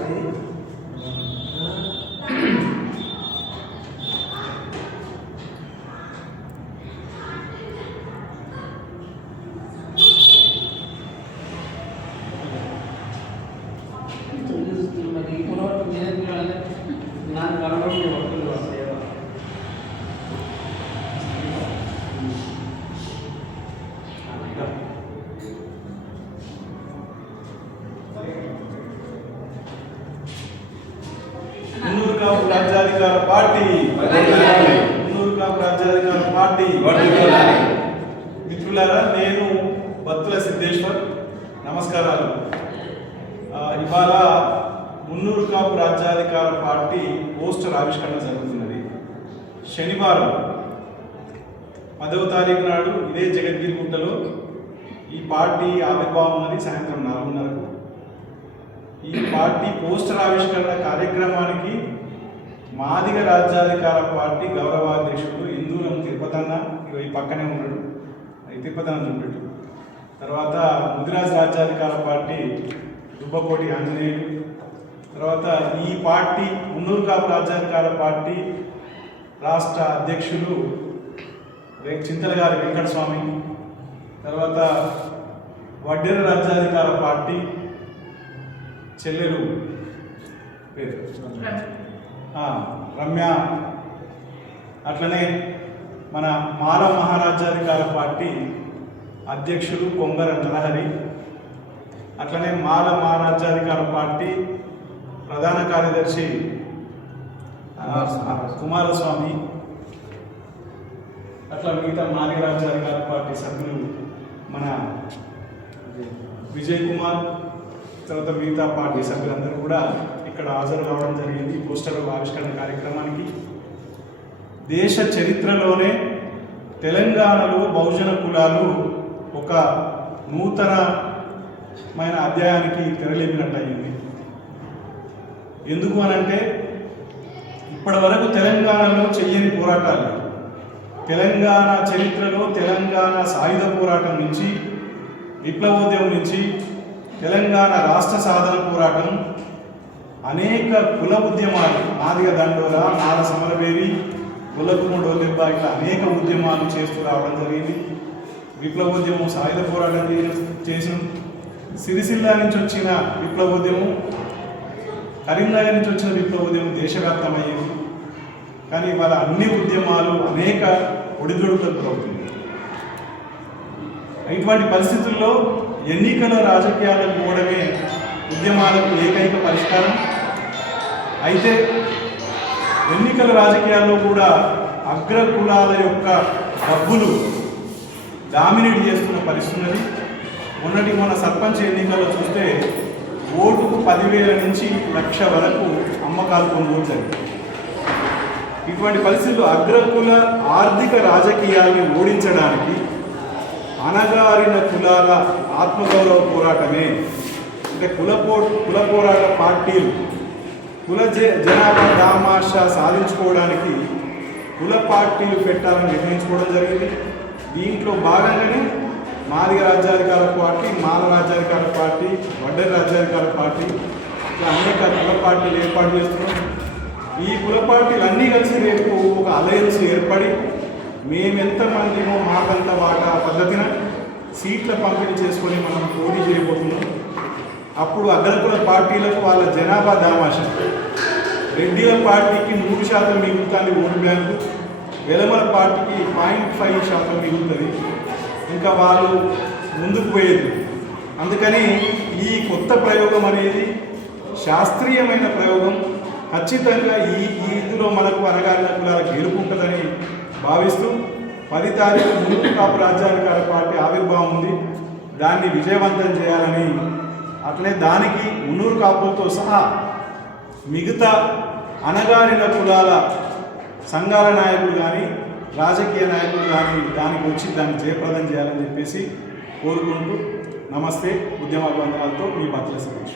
Amém. Party. వర్ధిల్లాలి. మున్నూరు కాపు రాజ్యాధికార party. వర్ధిల్లాలి. మిత్రులారా నేను బత్తుల సిద్ధేశ్వర్. నమస్కారాలు. ఇవాళ మున్నూరు కాపు రాజ్యాధికార పార్టీ పోస్టర్ ఆవిష్కరణ జరుగుతున్నది. శనివారం పదవ తారీఖు నాడు ఇదే జగద్గిరిగుట్టలో ఈ పార్టీ ఆవిర్భావం ఉన్నది సాయంత్రం నాలుగున్నరకు. ఈ పార్టీ పోస్టర్ ఆవిష్కరణ కార్యక్రమానికి మాదిగ రాజ్యాధికార పార్టీ గౌరవాధ్యక్షుడు ఇందూరం తిరుపతన్న ఈ పక్కనే ఉన్నాడు. తిరుపతన్న చూపెట్టు తర్వాత ముదిరాజ్ రాజ్యాధికార పార్టీ దుబ్బకోటి ఆంజనేయుడు. తర్వాత ఈ పార్టీ మున్నూరు కాపు రాజ్యాధికార పార్టీ రాష్ట్ర అధ్యక్షులు చింతల గారి వెంకటస్వామి. తర్వాత వడ్డెర రాజ్యాధికార పార్టీ చెల్లెలు. పేరు. రమ్య. అట్లనే మన మానవ మహారాజ్యాధికార పార్టీ అధ్యక్షులు కొంగర నరహరి అట్లనే మాల మహారాజ్యాధికార పార్టీ ప్రధాన కార్యదర్శి కుమారస్వామి. అట్లా మిగతా మాదిగ రాజ్యాధికార పార్టీ సభ్యులు మన విజయ్ కుమార్ తర్వాత మిగతా పార్టీ సభ్యులందరూ కూడా ఇక్కడ హాజరు కావడం జరిగింది. ఈ పోస్టర్ ఆవిష్కరణ కార్యక్రమానికి. దేశ చరిత్రలోనే తెలంగాణలో బహుజన కులాలు ఒక నూతనమైన అధ్యాయానికి తెరలేపినట్టు అయింది ఎందుకు అనంటే ఇప్పటి వరకు తెలంగాణలో చెయ్యని పోరాటాలు తెలంగాణ చరిత్రలో తెలంగాణ సాయుధ పోరాటం నుంచి విప్లవోద్యమం నుంచి తెలంగాణ రాష్ట్ర సాధన పోరాటం అనేక కుల ఉద్యమాలు మాదిగ దండోర మాల సమరవేరి కులకుముడో దెబ్బ ఇట్లా అనేక ఉద్యమాలు చేస్తూ రావడం జరిగింది. విప్లవోద్యమం సాయుధ పోరాటం చేసిన సిరిసిల్ల నుంచి వచ్చిన విప్లవోద్యమం కరీంనగర్ నుంచి వచ్చిన విప్లవోద్యమం దేశవ్యాప్తమయ్యేది. కానీ ఇవాళ అన్ని ఉద్యమాలు అనేక ఒడిదుడుకులకు అవుతుంది ఇటువంటి పరిస్థితుల్లో ఎన్నికల రాజకీయాలకు పోవడమే ఉద్యమాలకు ఏకైక పరిష్కారం. అయితే ఎన్నికల రాజకీయాల్లో కూడా అగ్ర కులాల యొక్క డబ్బులు డామినేట్ చేస్తున్న పరిస్థితున్నది. మొన్నటి మన సర్పంచ్ ఎన్నికల్లో చూస్తే ఓటుకు పదివేల నుంచి లక్ష వరకు అమ్మకాలు కొనుగోలు జరిగింది. ఇటువంటి పరిస్థితులు అగ్రకుల ఆర్థిక రాజకీయాన్ని ఓడించడానికి అనగారిన కులాల ఆత్మగౌరవ పోరాటమే అంటే కులపో కుల పోరాట పార్టీలు కుల జ జనాభా దామాష సాధించుకోవడానికి కుల పార్టీలు పెట్టాలని నిర్ణయించుకోవడం జరిగింది. దీంట్లో భాగంగానే మాదిగ రాజ్యాధికార పార్టీ మాల రాజ్యాధికార పార్టీ వడ్డెర రాజ్యాధికార పార్టీ ఇట్లా అనేక కుల పార్టీలు ఏర్పాటు చేస్తున్నాం. ఈ కుల పార్టీలు అన్నీ కలిసి రేపు ఒక అలయన్స్ ఏర్పడి మేమెంతమందిమో మాకంత వాటా పద్ధతిన సీట్ల పంపిణీ చేసుకొని మనం పోటీ చేయబోతున్నాం. అప్పుడు అగ్రకుల పార్టీలకు వాళ్ళ జనాభా దామాష. రెడ్డిల పార్టీకి నూరు శాతం మిగులుతుంది ఓటు బ్యాంకు. వెలమల పార్టీకి పాయింట్ ఫైవ్ శాతం మిగులుతుంది. ఇంకా వాళ్ళు ముందుకు పోయేది. అందుకని ఈ కొత్త ప్రయోగం అనేది శాస్త్రీయమైన ప్రయోగం. ఖచ్చితంగా ఈ ఈ ఇందులో మనకు అనగారిన కులాల గెలుపు ఉంటుందని భావిస్తూ పది తారీఖు ముందు కాపు రాజ్యాంగ పార్టీ ఆవిర్భావం ఉంది. దాన్ని విజయవంతం చేయాలని అట్లే దానికి ఉన్నూరు కాపులతో సహా మిగతా అనగారిన కులాల సంఘాల నాయకులు కానీ రాజకీయ నాయకులు కానీ దానికి వచ్చి దాన్ని జయప్రదం చేయాలని చెప్పేసి కోరుకుంటూ నమస్తే ఉద్యమ బంధనాలతో మీ భద్ర సమీక్ష.